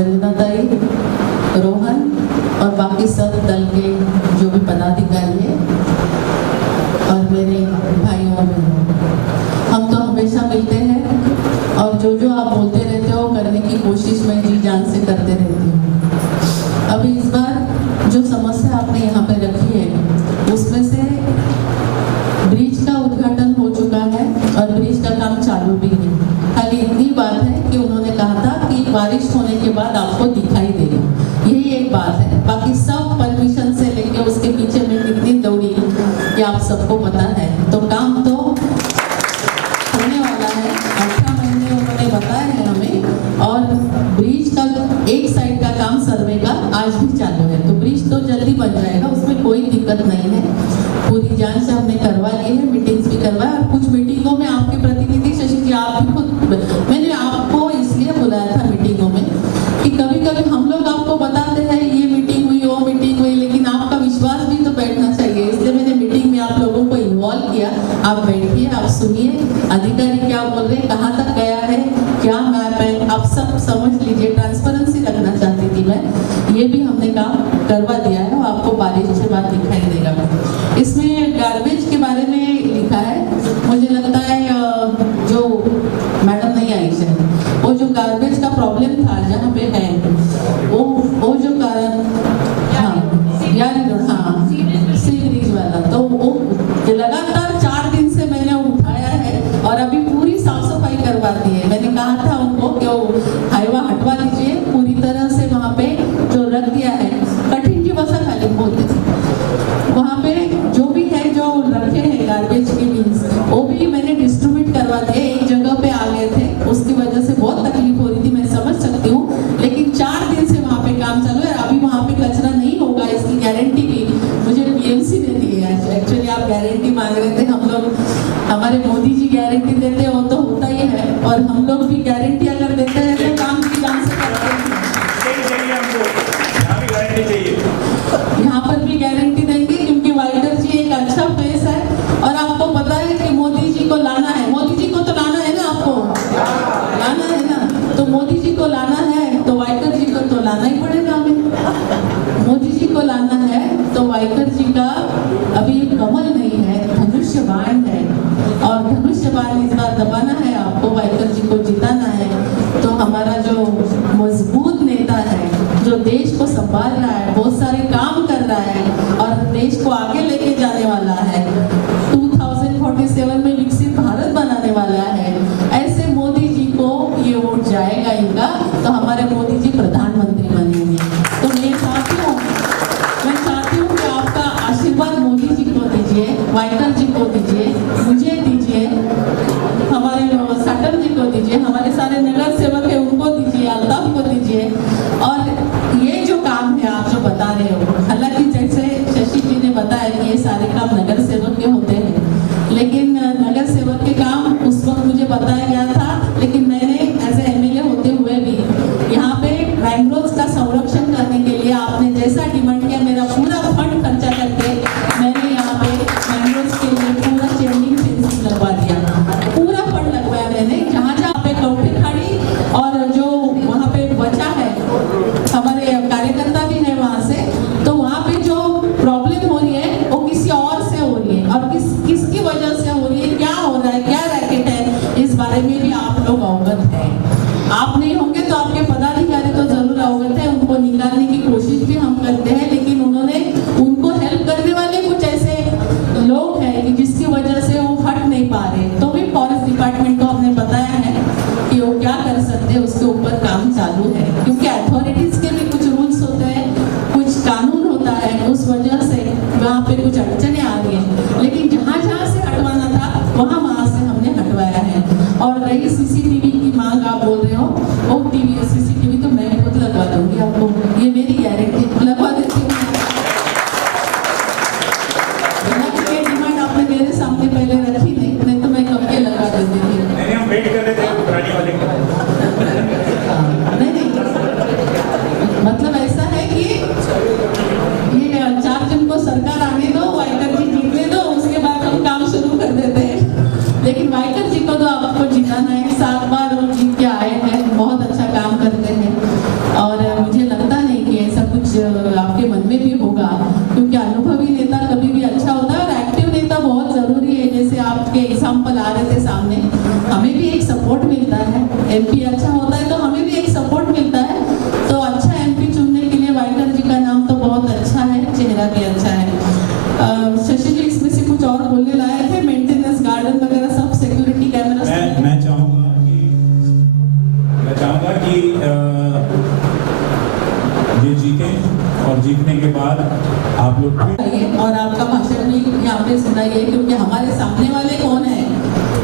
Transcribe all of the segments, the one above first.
रंजना ताई, रोहन और बाकी सब दल के जो भी पदाधिकारी हैं और मेरे भाइयों और बहनों, हम तो हमेशा मिलते हैं और जो जो आप बोलते रहते हो करने की कोशिश मैं जी जान से करते रहती हूँ। अभी इस बार जो समस्या आपने यहाँ पे रखी है उसमें से ब्रिज का उद्घाटन हो चुका है और ब्रिज का काम चालू भी है। खाली इतनी बात है कि उन्होंने कहा था कि बारिश होने के बाद आपको दिखाई देगा, यही एक बात है। बाकी सब परमिशन से लेके उसके पीछे में कितनी दौड़ी ये आप सबको पता है। तो काम तो होने वाला है, 18 महीने उन्होंने बताया है हमें। और ब्रिज का एक साइड का काम सर्वे का आज भी चालू है, तो ब्रिज तो जल्दी बन जाएगा, उसमें कोई दिक्कत नहीं है। पूरी जांच से हमने करवा ली है, मीटिंग्स भी करवाया और कुछ मीटिंगों में आपके प्रतिनिधि शशि जी आप भी खुद, मैंने आपको इसलिए बुलाया था मीटिंगों में कि कभी कभी हम लोग आपको बताते हैं ये मीटिंग हुई वो मीटिंग हुई, लेकिन आपका विश्वास भी तो बैठना चाहिए, इसलिए मैंने मीटिंग में आप लोगों को इन्वॉल्व किया। आप बैठिए, आप सुनिए अधिकारी क्या बोल रहे हैं, कहाँ तक गया है, क्या मैप है, आप सब समझ लीजिए। ट्रांसपेरेंसी रखना चाहती थी मैं, ये भी हमने काम करवा दिया है और आपको बारिश के बाद दिखाई देगा। इसमें गार्बेज के बारे में लिखा है, मुझे लगता है जो मैडम नहीं आई शायद, वो जो गार्बेज का प्रॉब्लम था जहाँ पे है वो जो कारण सीवरेज वाला, तो वो लगातार 4 दिन से मैंने उठाया है और अभी पूरी साफ सफाई करवा दी है। मैंने कहा था उनको कि वो हाईवा हटवा दीजिए पूरी तरह से, वहाँ पे जो रख दिया है कठिन की बसा खाली बोलते थे, वहाँ पे जो भी है जो रखे हैं गार्बेज के बीन्स वो भी मैंने डिस्ट्रीब्यूट करवा दिए। एक जगह पे आ गए थे, उसकी वजह से बहुत तकलीफ हो रही थी, मैं समझ सकती हूँ, लेकिन 4 दिन से वहाँ पे काम चालू है। अभी वहाँ पे कचरा नहीं होगा, इसकी गारंटी भी मुझे पीएमसी ने दी है। एक्चुअली आप गारंटी मांग रहे थे, हम लोग, हमारे मोदी जी गारंटी देते हैं वो तो होता ही है, और हम लोग भी गारंटी अगर देते हैं तो काम की जान से करते हैं। यहाँ पर भी गारंटी देंगे क्योंकि वाइडर जी एक अच्छा फेस है और आपको पता है कि मोदी जी को लाना है, मोदी जी को तो लाना है ना, आपको लाना है ना, तो मोदी जी को लाना है तो वाइडर जी को तो लाना ही पड़ेगा हमें। मोदी जी को लाना है तो वाइडर जी का अभी कमल नहीं है, धनुष्य बाण है, और धनुष्य बाण इस बार दबाना है आपको, वाइडर जी को जिताना है। तो हमारा जो मजबूत नेता है जो देश को संभाल रहा है, बहुत सारे काम कर रहा है और देश को आगे लेके जाने वाला है, 2047 में विकसित भारत बनाने वाला है, ऐसे मोदी जी को ये वोट जाएगा इनका, तो हमारे मोदी जी प्रधानमंत्री बनेंगे। तो मैं चाहती हूँ कि आपका आशीर्वाद मोदी जी को दीजिए, वाइकर जी को दीजिए, मुझे दीजिए, हमारे सटल जी को दीजिए, हमारे सारे नगर सेवक है उनको दीजिए, अल्ताफ को दीजिए। और ये जो काम है आप जो बता रहे हो जीतें और जीतने के बाद आप लोग और आपका भाषण भी यहाँ पे सुनाइए, क्योंकि हमारे सामने वाले कौन है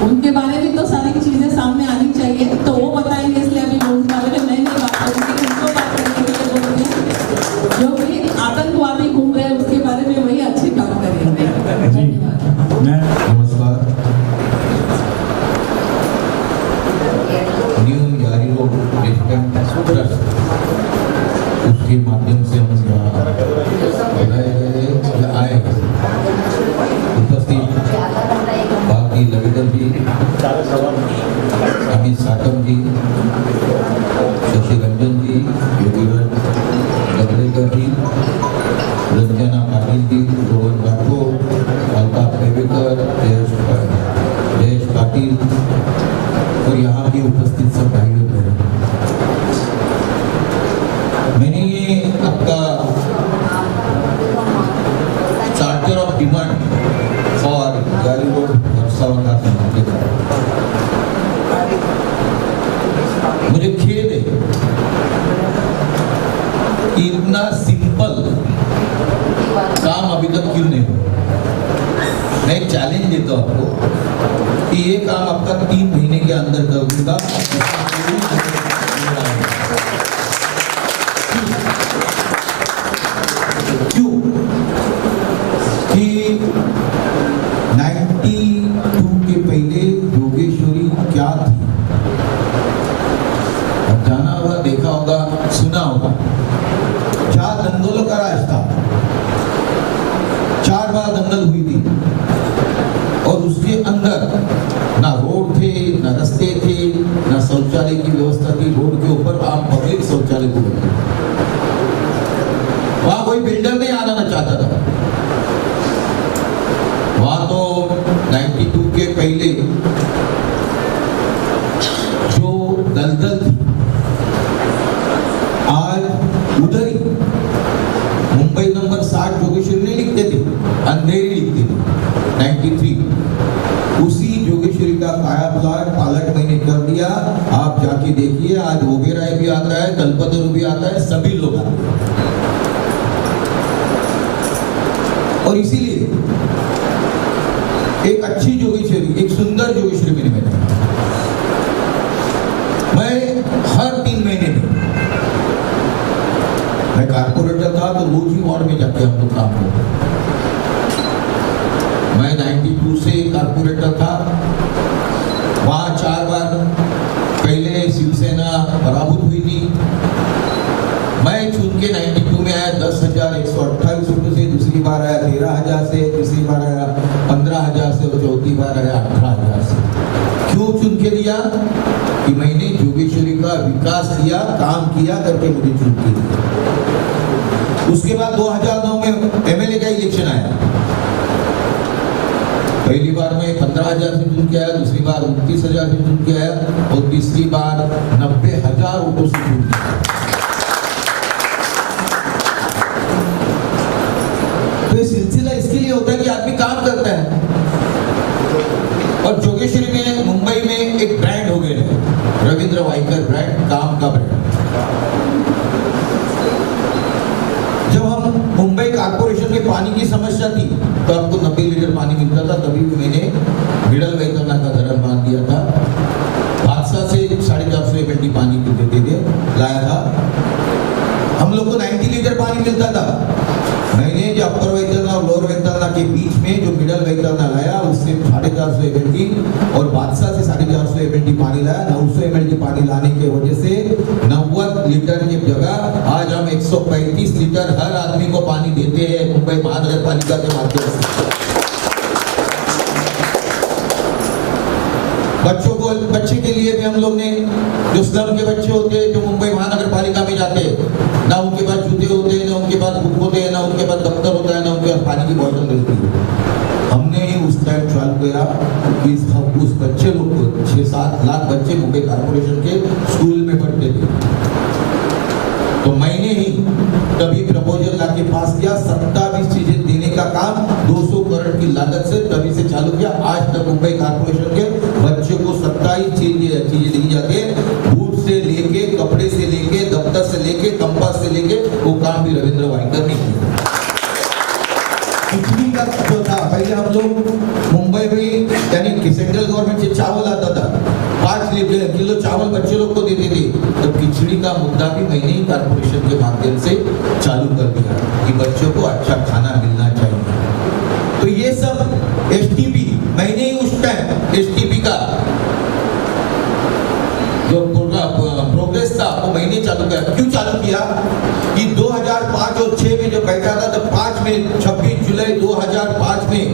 उनके बारे में तो सारी चीजें सामने आनी चाहिए, तो वो बताएंगे। इसलिए अभी वो उस बारे में नहीं बात करूँगी, उनको बात करने के लिए बोलते हैं। जो भी आतंकवादी घूम रहे हैं उसके बारे में वही अच्छी बात करेंगे। नमस्कार। न्यू यारी रोड डिफेंस ट्रस्ट उसके माध्यम से हम यहाँ बुलाए गए या आए उपस्थित बाकी लविदर जी, अमित साटम जी, शशि रंजन जी, योगीवर दबड़ेकर जी, रंजना पाटिल जी, रोहन राठौर, अल्ताफ पेवेकर, जयेश पाटिल और यहाँ की उपस्थित सब भाइयों बहनों, मैंने ये आपका चार्टर ऑफ डिमांड फॉर यारी रोड वर्षावतार समाप्त किया। मुझे खेद है कि इतना सिंपल काम अभी तक क्यों नहीं हुआ। मैं एक चैलेंज देता हूं आपको कि ये काम आपका 3 महीने के अंदर कर दूंगा। क्यों कि 92 के पहले योगेश्वरी क्या थी, अब जाना होगा, देखा होगा, सुना होगा। जहां दंगलों का राज था, 4 बार दंगल हुई थी और उसके अंदर ना रोड थे, ना रास्ते थे, ना शौचालय की व्यवस्था थी। रोड के ऊपर आप पब्लिक शौचालय को बोलते, वहां कोई बिल्डर नहीं आना चाहता था। वहां तो 92 के पहले जो दलदल थी, आज उधर ही मुंबई नंबर 60 जोगेश्वरी नहीं लिखते थे, अंधेरी लिखते थे। 93 उसी जोगेश्वरी का काया पालट मैंने कर दिया। आप जाके देखिए, आज ओबेराय भी आता है, कल्पतरु भी आता है, सभी लोग आते हैं। और इसीलिए एक अच्छी जोगेश्वरी, एक सुंदर जोगेश्वरी मैंने बनाई। मैं हर 3 महीने में, मैं कारपोरेटर था तो लोधी वार्ड में जाके हम लोग काम करते। मैं 92 से कारपोरेटर था, वहां 4 बार पहले शिवसेना पराभूत हुई थी। मैं चुन के 92 में आया 10,128 रुपये से, दूसरी बार आया 13,000 से, तीसरी बार आया 15,000 से और चौथी बार आया 18,000 से। क्यों चुन के दिया कि मैंने जोगेश्वरी का विकास किया, काम किया करके मुझे चुन के दिया। उसके बाद 2009 में एमएलए का इलेक्शन आया। पहली बार में 15,000 से चुन के आया, दूसरी बार 29,000 से चुन के आया और तीसरी बार 90,000 वोटों से चुन के आया। तो ये सिलसिला इसके लिए होता है कि आदमी काम करता है। और जोगेश्वरी में मुंबई में एक ब्रांड हो गए, रविंद्र वाइकर ब्रांड, काम का ब्रांड। जब हम मुंबई कारपोरेशन में पानी की समस्या थी तो आपको 90 लीटर पानी मिलता था, तभी मैंने मिडल वैतरना का धरम बांध दिया था। हादसा से 450 ml पानी देते थे, लाया था। हम लोग को 90 लीटर पानी मिलता था। मैंने जो अपर वैतरना और लोअर वैतरना के बीच में जो मिडल वैतरना लाया, उससे 450 ml और बादशाह से 450 ml पानी लाया। 900 ml पानी लाने की वजह से 90 लीटर की जगह आज हम 135 लीटर हर आदमी को पानी देते हैं मुंबई महानगर पालिका के माध्यम से। बच्चे के लिए भी हम लोग ने, जो स्लम के बच्चे होते हैं, जो मुंबई महानगर पालिका में जाते हैं, ना उनके पास जूते होते हैं, ना उनके पास बुक होते हैं, ना उनके पास दफ्तर होता है, ना उनके पास पानी की बोतल रहती है। हमने उस टाइम चालू किया कि उस बच्चे लोग को 6-7 लाख बच्चे मुंबई कारपोरेशन के स्कूल में पढ़ते थे। तो मैंने ही तभी प्रपोजल लाके पास किया, 27 चीजें देने का काम 200 करोड़ की लागत से तभी से चालू किया। आज तक मुंबई कारपोरेशन के बच्चों को 27 चीजें दी जाती है। बूट से लेके, कपड़े से लेके, दफ्तर से लेके, कंपास से लेके, वो काम रविंद्र वाइकर ने किया। खिचड़ी का जो था, पहले हम लोग मुंबई में यानी कि सेंट्रल गवर्नमेंट से चावल आता था, 5 किलो चावल बच्चे लोग को देते थे, तो खिचड़ी का मुद्दा भी मैंने ही कारपोरेशन के माध्यम से चालू कर दिया कि बच्चों को अच्छा खाना मिलना चाहिए। तो ये सब एसटीपी मैंने ही उस टाइम एसटीपी का जो प्रोग्रेस था वो मैंने चालू किया। क्यों चालू किया कि 2005 और 6 में जब बैठा था, तो 5 में 26 जुलाई 2005 में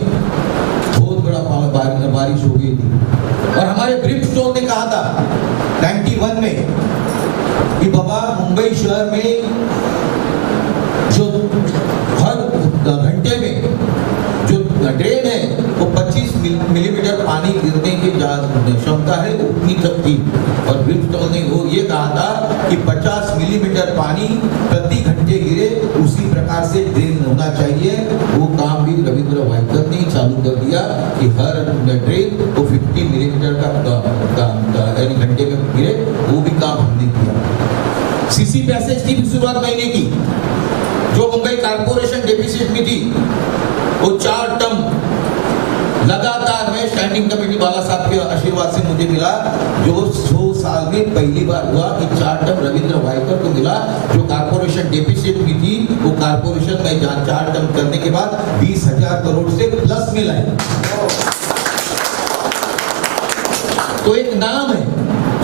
बहुत बड़ा बारिश हो गई थी और हमारे ब्रिजस्टोन ने कहा था 91 में कि बाबा मुंबई शहर में जो हर घंटे में जो ड्रेन है वो 25 मिलीमीटर पानी गिरने की क्षमता है, उतनी तक थी। और ब्रिजस्टोन ने वो ये कहा था कि 50 मिलीमीटर पानी प्रति घंटे गिरे, उसी प्रकार से ड्रेन होना चाहिए। वो काम भी रविंद्र वाइकर ने चालू कर दिया कि हर ड्रेन को 50 मिलीमीटर का घंटे में गिरे, वो भी काम हमने किया। सीसी पैसेज की भी शुरुआत मैंने की, जो मुंबई कारपोरेशन डेफिसिट में थी, वो 4 टर्म लगातार में स्टैंडिंग कमेटी बाला साहब के आशीर्वाद से मुझे मिला, जो 100 साल में पहली बार हुआ कि 4 टर्म रविंद्र वाइकर को मिला। जो कारपोरेशन डेफिसिट में थी, वो कारपोरेशन में 4 टर्म करने के बाद 20,000 करोड़ से प्लस में लाए। तो एक नाम है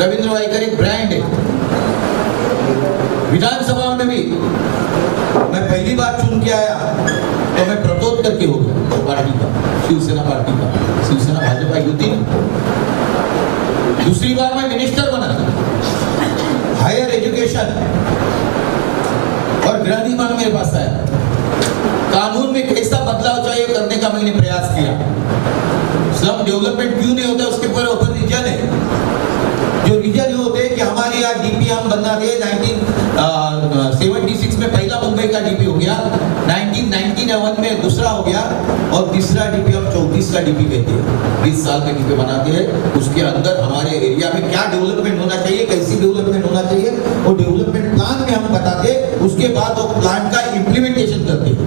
रविंद्र वाइकर, एक ब्रांड है। विधानसभा में भी मैं पहली बार चुन के आया तो मैं प्रतोत्तर के हो गया पार्टी का, शिवसेना पार्टी का, शिवसेना भाजपा युति। दूसरी बार मैं मिनिस्टर बना, हायर एजुकेशन और गृह निर्माण मेरे पास आया। कानून में कैसा बदलाव चाहिए करने का मैंने प्रयास किया। स्लम डेवलपमेंट क्यों नहीं होता, उसके ऊपर रीजन है। जो रीजन होते हैं कि हमारे यहाँ डीपी हम बना दिए 1976 में पहला मुंबई का डीपी हो गया, 1991 में दूसरा हो गया और तीसरा डीपी हम 34 का डीपी कहते हैं। 20 साल में डीपी बनाते हैं, उसके अंदर हमारे एरिया में क्या डेवलपमेंट होना चाहिए, कैसी डेवलपमेंट होना चाहिए, वो डेवलपमेंट प्लान में हम बताते, उसके बाद वो प्लान का इम्प्लीमेंटेशन करते हैं।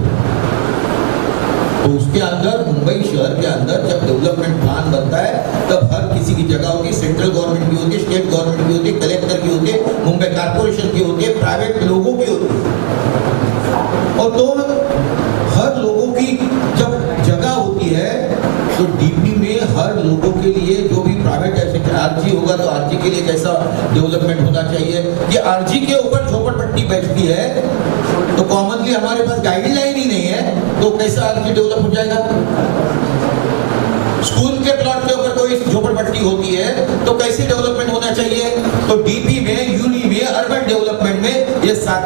तो उसके अंदर मुंबई शहर के अंदर जब डेवलपमेंट प्लान बनता है, तब हर किसी की जगह होती है, सेंट्रल गवर्नमेंट की होती है, स्टेट गवर्नमेंट की होती है, कलेक्टर की होती है, मुंबई कारपोरेशन की होती है, प्राइवेट लोगों की होती है। और तो हर लोगों की जब जगह होती है, तो डीपी में हर लोगों के लिए जो भी प्राइवेट ऐसे आरजी होगा तो आरजी के लिए कैसा डेवलपमेंट होना चाहिए, ये आरजी के ऊपर झोपड़पट्टी बैठती है, तो कॉमनली हमारे पास गाइडलाइन ही नहीं है, तो कैसा आरजी डेवलप हो जाएगा। स्कूल के प्लॉट के ऊपर कोई झोपड़पट्टी होती है तो कैसे डेवलपमेंट होना चाहिए। तो डीपी में, यूनी में, अर्बन डेवलपमेंट में ये सब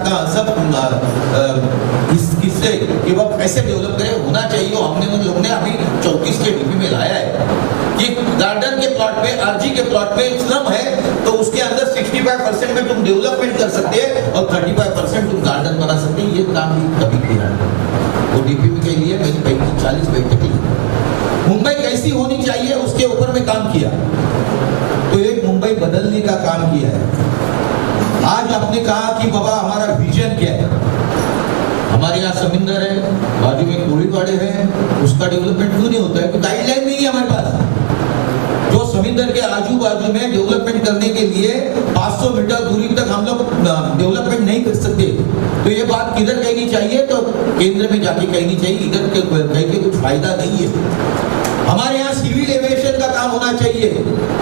किससे कि वो कैसे डेवलप करें होना चाहिए, हमने उन लोगों ने अभी 34 के डीपी में लाया है कि गार्डन के प्लॉट में, आरजी के प्लॉट में स्लम है तो उसके अंदर 65% में तुम डेवलपमेंट कर सकते हैं और 35% तुम गार्डन बना सकते हैं। ये काम भी कभी किया वो डीपी में के लिए मैंने 40 बैठक की। मुंबई कैसी होनी चाहिए उसके ऊपर में काम किया, तो एक मुंबई बदलने का काम किया है। आज आपने कहा कि बाबा हमारा विजन क्या है, हमारे यहाँ समुंदर है, बाजू में कोळीवाड़े हैं, उसका डेवलपमेंट क्यों नहीं होता है, तो गाइडलाइन नहीं है हमारे पास। जो समुंदर के आजू बाजू में डेवलपमेंट करने के लिए 500 मीटर दूरी तक हम लोग डेवलपमेंट नहीं कर सकते, तो ये बात किधर कहनी चाहिए, तो केंद्र में जाके कहनी चाहिए, इधर कह के कुछ फायदा नहीं है। हमारे यहाँ सिविल एविएशन का काम होना चाहिए।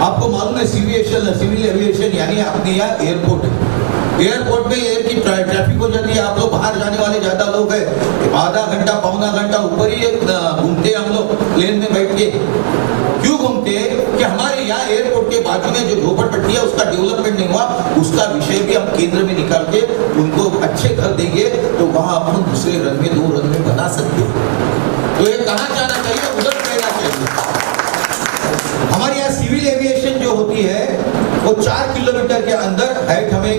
आपको मालूम है सिविल एविएशन यानी अपने यहाँ एयरपोर्ट है, एयरपोर्ट में एयर की ट्रैफिक हो जाती है, आप लोग बाहर जाने वाले ज्यादा लोग हैं, आधा घंटा पौना घंटा ऊपर ही घूमते हम लोग प्लेन में बैठ के। क्यों घूमते कि हमारे यहाँ एयरपोर्ट के बाजू में जो झोपड़पट्टी है उसका डेवलपमेंट नहीं हुआ, उसका विषय भी हम केंद्र में निकाल के उनको अच्छे कर देंगे, तो वहां अपन दूसरे रन में 2 रन में बना सकते हैं। तो ये कहाँ जाना चाहिए, उधर रहना चाहिए। हमारे यहाँ सिविल एविएशन जो होती है वो 4 किलोमीटर के अंदर हाइट हमें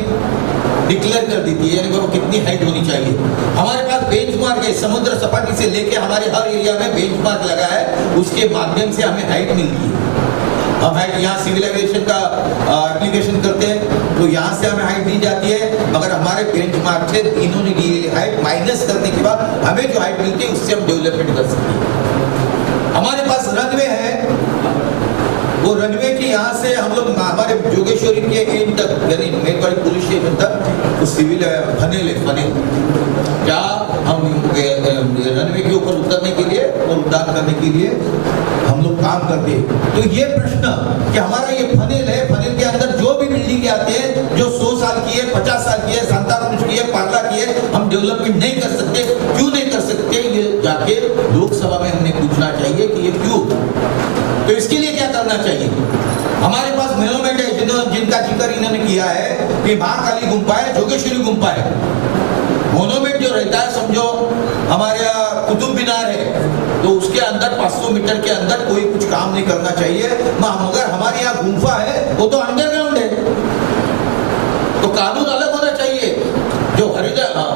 डिक्लेयर कर देती है, यानी वो कितनी हाइट होनी चाहिए। हमारे पास बेंचमार्क है, समुद्र सपाटी से लेके हमारे हर एरिया में बेंचमार्क लगा है, उसके माध्यम से हमें हाइट मिलती है। हम हाइट यहाँ सिविल एविएशन का एप्लीकेशन करते हैं तो यहाँ से हमें हाइट दी जाती है, मगर हमारे बेंचमार्क से इन्होंने दी हाइट माइनस करने के बाद हमें जो हाइट मिलती है उससे हम डेवलपमेंट कर सकते हैं। हमारे पास रनवे है, वो रनवे की यहाँ से हम लोग हमारे जोगेश्वरी के एंड तक यानी मेरवाड़ी पुलिस स्टेशन तक वो सिविल फनेल है, फनेल क्या हम रनवे के ऊपर उतरने के लिए और उड़ान करने के लिए हम लोग काम करते हैं। तो ये प्रश्न कि हमारा ये फनेल है, फनेल के अंदर जो भी बिल्डिंग आते हैं जो 100 साल की है, 50 साल की है, सांता क्रूज की है, पार्ला की है, हम डेवलपमेंट नहीं कर सकते। क्यों नहीं कर सकते? ये जाके लोकसभा में हमने पूछना चाहिए कि ये क्यों। तो इसके लिए क्या करना चाहिए? हमारे पास मोनूमेंट है जिनका जिक्र इन्होंने किया है कि महाकाली गुम्पा है, जोगेश्वरी गुम्पा है। मोनूमेंट जो रहता है समझो हमारे कुतुब मीनार है, तो उसके अंदर 500 मीटर के अंदर कोई कुछ काम नहीं करना चाहिए। मगर हमारे यहाँ गुम्फा है वो तो अंडरग्राउंड है, तो कानून अलग होना चाहिए। जो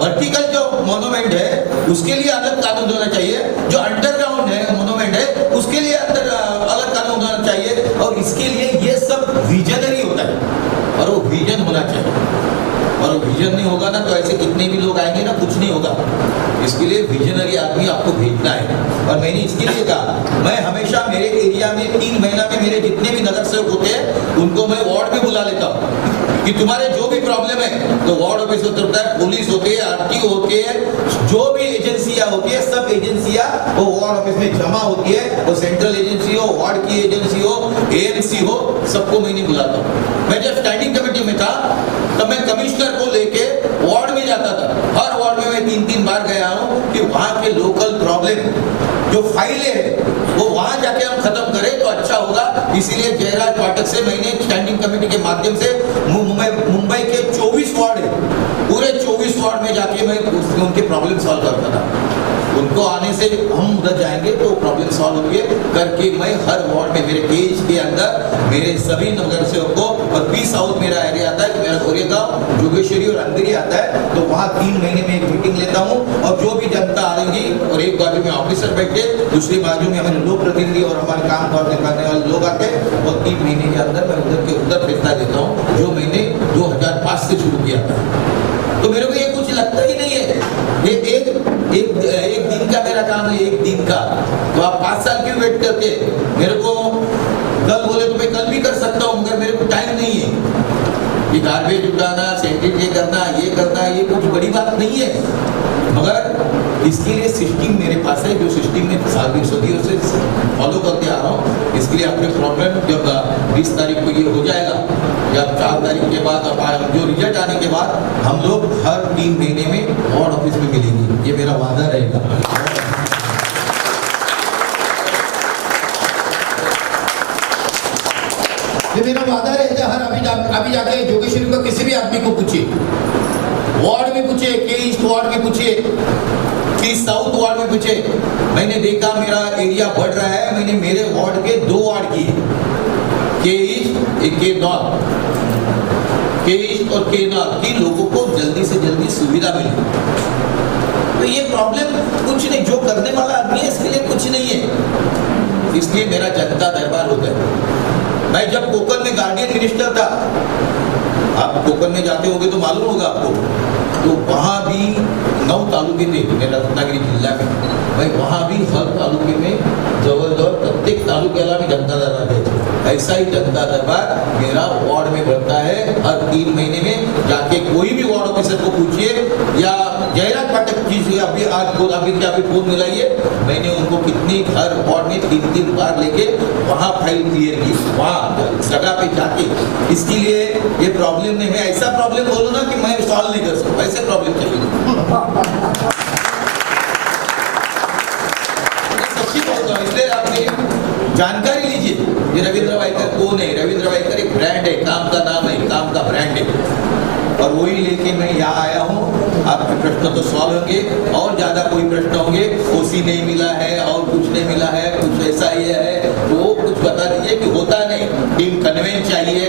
वर्टिकल जो मोनूमेंट है उसके लिए अलग कानून होना चाहिए, जो अंडरग्राउंड है मोनूमेंट है उसके लिए अलग कानून होना चाहिए। और इसके लिए ये सब विजनरी होता है और वो विजन होना चाहिए। और विजन नहीं होगा ना तो ऐसे कितने भी लोग आएंगे ना, कुछ नहीं होगा। इसके लिए विजनरी आदमी आपको भेजना है। और मैंने इसके लिए कहा, मैं हमेशा मेरे एरिया में 3 महीना में मेरे जितने भी नगर सेवक होते हैं उनको मैं वार्ड में बुला लेता हूँ कि तुम्हारे जो भी प्रॉब्लम है, तो वार्ड ऑफिस होता है, पुलिस होती है, आरटीओ होती है, जो भी एजेंसियां होती है, सब एजेंसियां वो वार्ड ऑफिस में जमा होती है। वो सेंट्रल एजेंसी हो, वार्ड की एजेंसी हो, एएमसी हो, सबको मैं नहीं बुलाता हूँ। मैं जब स्टैंडिंग कमेटी में था तब मैं कमिश्नर को लेके वार्ड में जाता था। हर वार्ड में मैं 3-3 बार गया हूँ कि वहाँ के लोकल प्रॉब्लम जो फाइलें हैं वो वहाँ जाके हम खत्म करें तो अच्छा होगा। इसीलिए जयराज पाठक से मैंने स्टैंडिंग कमेटी के माध्यम से मुंबई के 24 वार्ड है, पूरे 24 वार्ड में जाके मैं उनके प्रॉब्लम सॉल्व करता था। उनको आने से हम उधर जाएंगे तो प्रॉब्लम सॉल्व होती है करके मैं हर वार्ड में मेरे केज के अंदर मेरे सभी नगर सेवकों और पी साउथ मेरा एरिया आता है, मेरा गोरेगांव, जोगेश्वरी और अंधेरी आता है, तो वहाँ 3 महीने में एक मीटिंग लेता हूँ। और जो भी जनता आ रही और एक बाजू में ऑफिसर बैठे, दूसरी बाजू में हमारे लोक प्रतिनिधि और हमारे काम करने वाले लोग आते हैं, और 3 महीने के अंदर मैं उधर के उधर फैसला देता हूँ जो मैंने 2005 से शुरू किया था। तो मेरे को ये कुछ लगता ही नहीं है, ये एक दिन का मेरा काम है, एक दिन का। तो आप 5 साल क्यों वेट करते हैं? मेरे को कल बोले तो मैं कल भी कर सकता हूँ, मगर मेरे को टाइम नहीं है। ये गार्बेज उठाना, सैनिटाइज करना, ये कुछ बड़ी बात नहीं है, मगर इसके लिए सिस्टम मेरे पास है, जो सिस्टम में सदियों से फॉलो करते आ रहा हूँ। इसके लिए अपने प्रॉब्लम जब 20 तारीख को ये हो जाएगा, या 4 तारीख के बाद जो रिजल्ट आने के बाद हम लोग हर 3 महीने में वार्ड ऑफिस में मिलेंगे, ये मेरा वादा रहेगा। ये मेरा वादा रहेगा। हर अभी जाके जोगेश्वरी का किसी भी आदमी को पूछिए, वार्ड में पूछिए, के ईस्ट वार्ड में पूछिए, के साउथ वार्ड में पूछिए। मैंने देखा मेरा एरिया बढ़ रहा है, मैंने मेरे वार्ड के 2 वार्ड किए, के ईस्ट एक के नॉर्थ, के ईस्ट और के नॉर्थ की लोगों को जल्दी से जल्दी सुविधा मिले। तो ये प्रॉब्लम कुछ नहीं, जो करने वाला आदमी है इसके लिए कुछ नहीं है। इसलिए मेरा जनता दरबार होता है। मैं जब कोकन में गार्डियन मिनिस्टर था, आप कोकन में जाते होंगे तो मालूम होगा आपको, तो वहाँ भी 9 तालुके थे मेरा रत्नागिरी जिला में। मैं वहाँ भी हर तालुके में जबरदस्त प्रत्येक तालुके में जनता दरबार है। ऐसा ही जनता दरबार मेरा वार्ड में बढ़ता है। हर 3 महीने में जाके कोई भी वार्ड ऑफिसर को पूछिए, या जयराज पाठक जी से अभी फोन मिलाइए, मैंने उनको कितनी हर वार्ड में 3-3 बार लेके वहाँ फाइल क्लियर की, वहाँ जगह पे जाके। इसके लिए ये प्रॉब्लम नहीं है, ऐसा प्रॉब्लम बोलो ना कि मैं सॉल्व नहीं कर सकता, ऐसे प्रॉब्लम चाहिए। इसलिए आपने जानकारी लीजिए, ये रविंद्र वाइकर कौन है। रविंद्र वाइकर एक ब्रांड है, काम का नाम है, काम का ब्रांड है, और वही लेके मैं यहाँ आया हूँ। आपके प्रश्न तो सॉल्व होंगे, और ज्यादा कोई प्रश्न होंगे, ओसी नहीं मिला है और कुछ नहीं मिला है, कुछ ऐसा ही है, वो कुछ बता दीजिए कि होता नहीं, टीम कन्वेंस चाहिए।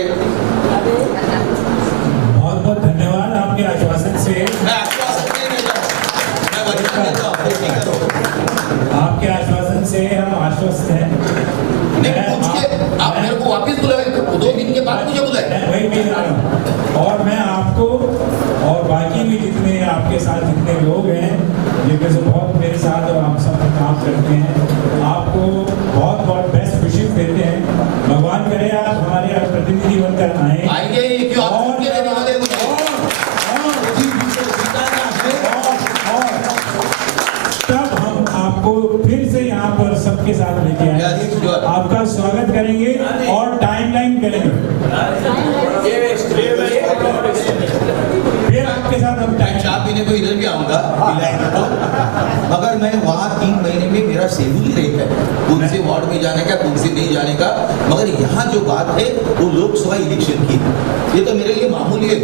बहुत बहुत धन्यवाद आपके आश्वासन से। मैं आश्वासन नहीं देता, मैं वचन देता हूँ, नहीं करो। आपके आश्वासन से हम आश्वस्त हैं। नहीं पूछ के आप मेरे को वापस बुलाए, 2 दिन के बाद मुझे बुलाए। वही मैं आ रहा हूँ, और मैं आपको और बाकी भी जितने आप आपके साथ जितने लोग हैं, जिनमें से बहुत मेरे साथ और आप सब काम करते हैं, आपको बहुत बहुत बेस्ट विशेष देते हैं। भगवान करे आप हमारे प्रतिनिधि बनकर आए आएंगे ही, क्यों आप उनके देने वाले मुझे जी, जिसको जिताना है। तब हम आपको फिर से यहाँ पर सबके साथ लेके Yes, आएंगे, sure. आपका स्वागत करेंगे और टाइमलाइन करेंगे। फिर आपके साथ हम मैं चाय पीने को इधर भी आऊंगा पिलाएंगे तो, मगर मैं वहाँ 3 महीने में मेरा शेड्यूल ही रहता है कौन से वार्ड में जाने का, कौन से नहीं जाने का। मगर यहाँ जो बात है वो लोकसभा इलेक्शन की, ये तो मेरे लिए मामूली है।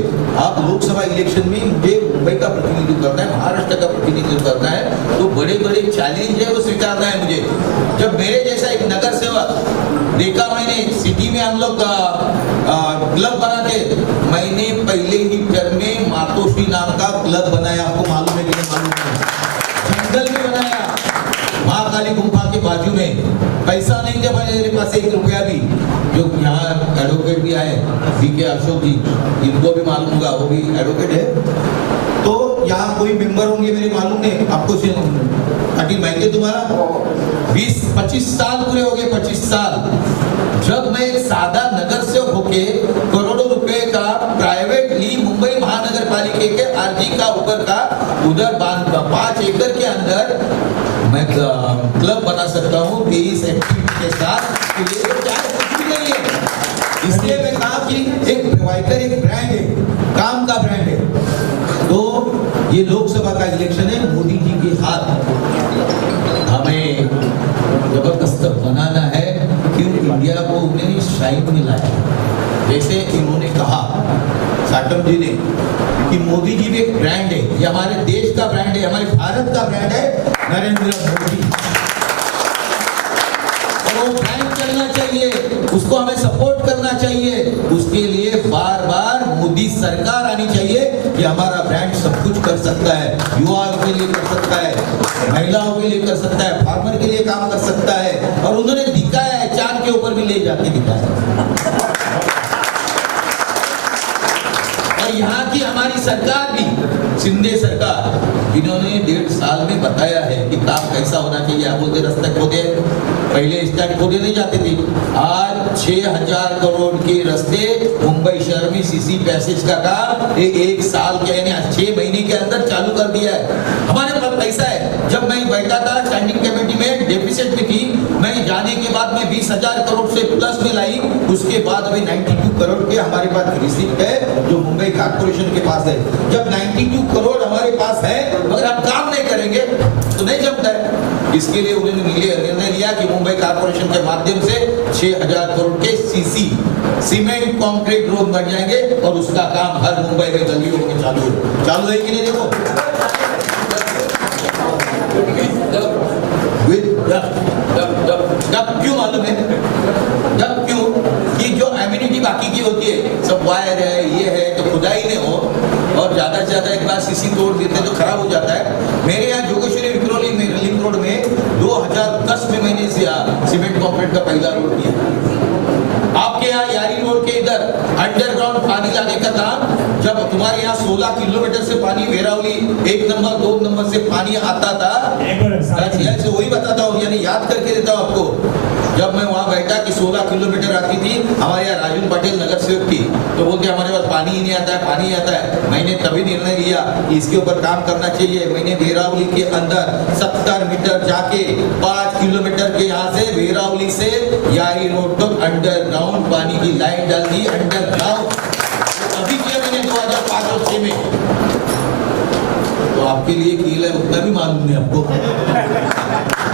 आप लोकसभा इलेक्शन में मुझे मुंबई का प्रतिनिधित्व करना है, महाराष्ट्र का प्रतिनिधित्व करना है, तो बड़े बड़े चैलेंज है वो स्वीकारना है मुझे। जब मेरे जैसा एक नगर सेवक देखा मैंने, सिटी में हम लोग क्लब बनाते, मैंने पहले ही टर्म में मातोश्री नाम का क्लब बनाया, आपको मालूम है कि नहीं मालूम है, जंगल में बनाया, महाकाली गुफा के बाजू में। पैसा नहीं था मेरे पास 1 रुपया भी। जो यहाँ एडवोकेट भी आए VK अशोक जी, इनको भी मालूम होगा, वो भी एडवोकेट है। तो यहाँ कोई मेंबर होंगे मेरे मालूम नहीं, आपको पाटिल महंगे तुम्हारा 20-25 साल पूरे हो गए, 25 साल। जब मैं एक सादा नगर सेवक होके करोड़ों रुपए का प्राइवेटली मुंबई महानगर पालिका के आरजी का ऊपर का उधर 5 एकड़ के अंदर मैं क्लब बना सकता हूँ 23 एक्टिविटी के साथ, ये तो क्या कुछ भी नहीं है। इसलिए मैं कहा कि एक प्रोवाइडर एक ब्रांड है, काम का ब्रांड है। तो ये लोकसभा का इलेक्शन है, मोदी जी के हाथ हमें जबरदस्त बनाना है, क्योंकि इंडिया को उन्हें शाइन मिला है। जैसे इन्होंने कहा साटम जी ने कि मोदी जी भी एक ब्रांड है, ये हमारे देश का ब्रांड है, हमारे भारत का ब्रांड है नरेंद्र मोदी, और वो ब्रांड चलना चाहिए, उसको हमें सपोर्ट करना चाहिए। उसके लिए बार बार मोदी सरकार आनी चाहिए कि हमारा ब्रांड सब कुछ कर सकता है, युवाओं के लिए कर सकता है, महिलाओं के लिए कर सकता है, फार्मर के लिए काम कर सकता है, और उन्होंने दिखाया है, चांद के ऊपर भी ले जाके दिखाया। और यहाँ की हमारी सरकार भी, शिंदे सरकार, इन्होंने 1.5 साल में बताया है कि काम कैसा होना चाहिए। आप बोलते रास्ते खोदे, पहले स्टैंड खोदे नहीं जाते थे, आज 6000 करोड़ के रास्ते मुंबई शहर में सीसी पैसेज का काम 1 साल के यानी 6 महीने के अंदर चालू कर दिया है। हमारे पास पैसा है। जब मैं बैठा था स्टैंडिंग कमेटी में, डेफिसिट में थी, मैं जाने के बाद में 20,000 करोड़ से प्लस में लाई, उसके बाद अभी 92 करोड़ के हमारे पास रिसीप्ट है जो मुंबई कॉर्पोरेशन के पास है। जब 92 करोड़ हमारे पास है मगर हम काम नहीं करेंगे तो नहीं जमता है। इसके लिए उन्होंने निर्णय लिया कि मुंबई कॉर्पोरेशन के माध्यम से 6000 करोड़ के सीसी सीमेंट कंक्रीट रोड बन जाएंगे और उसका काम हर मुंबई में गलियों में चालू है कि नहीं। देखो डब क्यों मालूम है? डब क्यों कि जो एम्यूनिटी बाकी की होती है, सब वायर है, ये है, तो खुदाई नहीं हो और ज्यादा से ज्यादा एक बार सीसी तोड़ देते तो खराब हो जाता है। मेरे यहाँ जोगेश्वरी विक्रोली में लिंक रोड में 2010 में मैंने सीमेंट कॉन्क्रीट का पहला रोड किया। आपके यहाँ यारी रोड के इधर अंडरग्राउंड पानी लाने का काम, जब तुम्हारे यहाँ 16 किलोमीटर से पानी वेरावली 1 नंबर 2 नंबर से पानी आता था, से वही बताता हूँ, यानी याद करके देता हूँ आपको। जब मैं वहाँ बैठा कि 16 किलोमीटर आती थी, हमारे यहाँ राजू पटेल नगर सेवक थी, तो बोलते हमारे पास पानी ही नहीं आता है, पानी आता है। मैंने तभी निर्णय लिया कि इसके ऊपर काम करना चाहिए। मैंने वेरावली के अंदर 70 मीटर जाके 5 किलोमीटर के यहाँ से वेरावली से यारी रोड तक अंडरग्राउंड पानी की लाइन डाल दी, अंडरग्राउंड अभी किया मैंने 2005 और 6 में। तो आपके लिए कील है उतना भी मालूम नहीं आपको।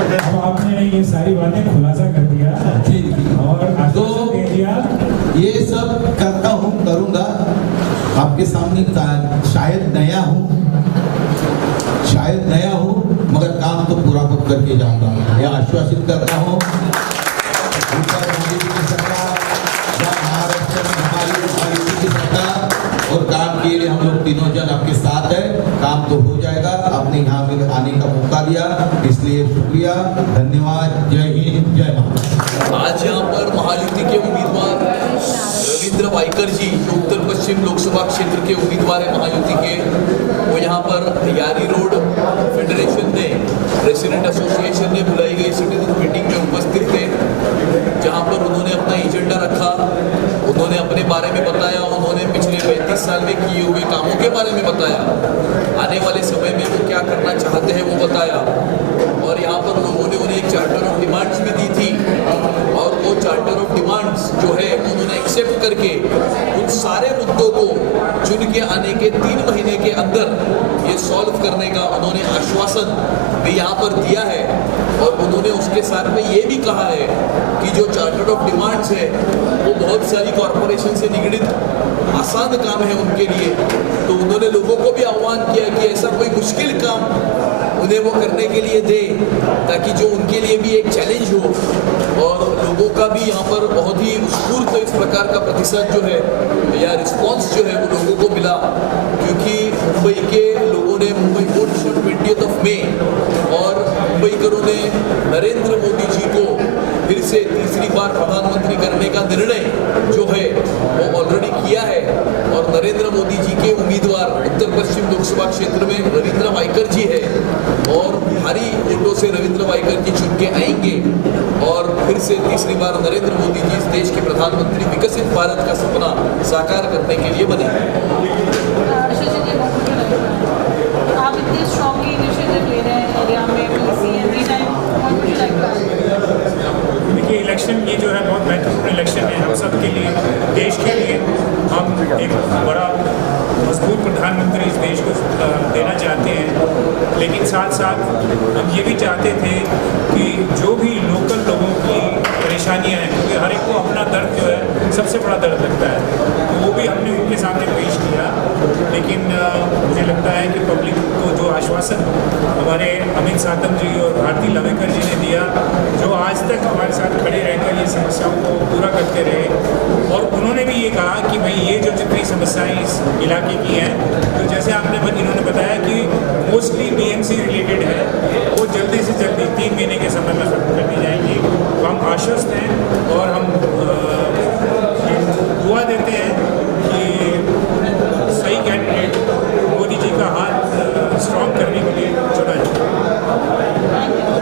अब आपने ये सारी बातें खुलासा कर दिया और आश्वासन दे दिया। ये सब करता हूँ, करूँगा आपके सामने। शायद नया हूँ मगर काम तो पूरा खुद करके जाऊँगा, यह आश्वासित करता हूँ। और काम के लिए हम लोग तीनों जन आपके साथ है, काम तो हो जाएगा। आपने यहाँ में आने का मौका दिया, इसलिए शुक्रिया, धन्यवाद। जय हिंद, जय महाराष्ट्र। आज यहाँ पर महायुति के उम्मीदवार रविंद्र वाइकर जी, जो उत्तर पश्चिम लोकसभा क्षेत्र के उम्मीदवार है महायुति के, वो यहाँ यहाँ पर यारी रोड फेडरेशन ने, रेसिडेंट एसोसिएशन ने बुलाई गई सिटीजन मीटिंग में उपस्थित थे, जहाँ पर उन्होंने अपना एजेंडा रखा, उन्होंने अपने बारे में बताया, उन्होंने पिछले 35 साल में किए हुए कामों के बारे में बताया, आने वाले समय में वो क्या करना चाहते हैं वो बताया। और यहाँ पर लोगों ने उन्हें एक चार्टर ऑफ डिमांड्स भी दी थी, और वो चार्टर ऑफ डिमांड्स जो है उन्होंने एक्सेप्ट करके उन सारे मुद्दों को चुन के आने के 3 महीने के अंदर ये सॉल्व करने का उन्होंने आश्वासन भी यहाँ पर दिया है। और उन्होंने उसके साथ में ये भी कहा है कि जो चार्टर ऑफ डिमांड्स है वो बहुत सारी कॉरपोरेशन से निगडित आसान काम है उनके लिए, तो उन्होंने लोगों को भी आह्वान किया कि ऐसा कोई मुश्किल काम उन्हें वो करने के लिए दे, ताकि जो उनके लिए भी एक चैलेंज हो। और लोगों का भी यहाँ पर बहुत ही उत्स्फूर्त इस प्रकार का प्रतिशत जो है या रिस्पॉन्स जो है वो लोगों को मिला, क्योंकि मुंबई के लोगों ने Mumbai vote 20th of May, और मुंबईकरों ने नरेंद्र मोदी जी को फिर से तीसरी बार प्रधानमंत्री करने का निर्णय जो है वो ऑलरेडी किया है। और नरेंद्र मोदी जी के उम्मीदवार उत्तर पश्चिम लोकसभा क्षेत्र में रविंद्र वाइकर जी है, और भारी वोटों से रविंद्र वाइकर जी चुन के आएंगे और फिर से तीसरी बार नरेंद्र मोदी जी इस देश के प्रधानमंत्री विकसित भारत का सपना साकार करने के लिए बने। आप इतने स्ट्रॉन्गली इनिशिएटिव ले रहे हैं एरिया में, every time, what would you like to ask? देखिए, इलेक्शन ये जो है बहुत महत्वपूर्ण इलेक्शन है हम सब के लिए, देश के लिए। हम एक बड़ा मजबूत प्रधानमंत्री इस देश को देना चाहते हैं, लेकिन साथ साथ हम ये भी चाहते थे कि जो भी लोकल लोगों की परेशानियां हैं, क्योंकि हर एक को अपना दर्द जो है सबसे बड़ा दर्द लगता है, तो वो भी हमने उनके सामने पेश किया। लेकिन मुझे लगता है कि पब्लिक को जो आश्वासन हमारे अमित सातम जी और भारती लवेकर जी ने दिया, जो आज तक हमारे साथ खड़े रहकर ये समस्याओं को पूरा करते रहे, और उन्होंने भी ये कहा कि भाई ये जो जितनी समस्याएं इस इलाके की हैं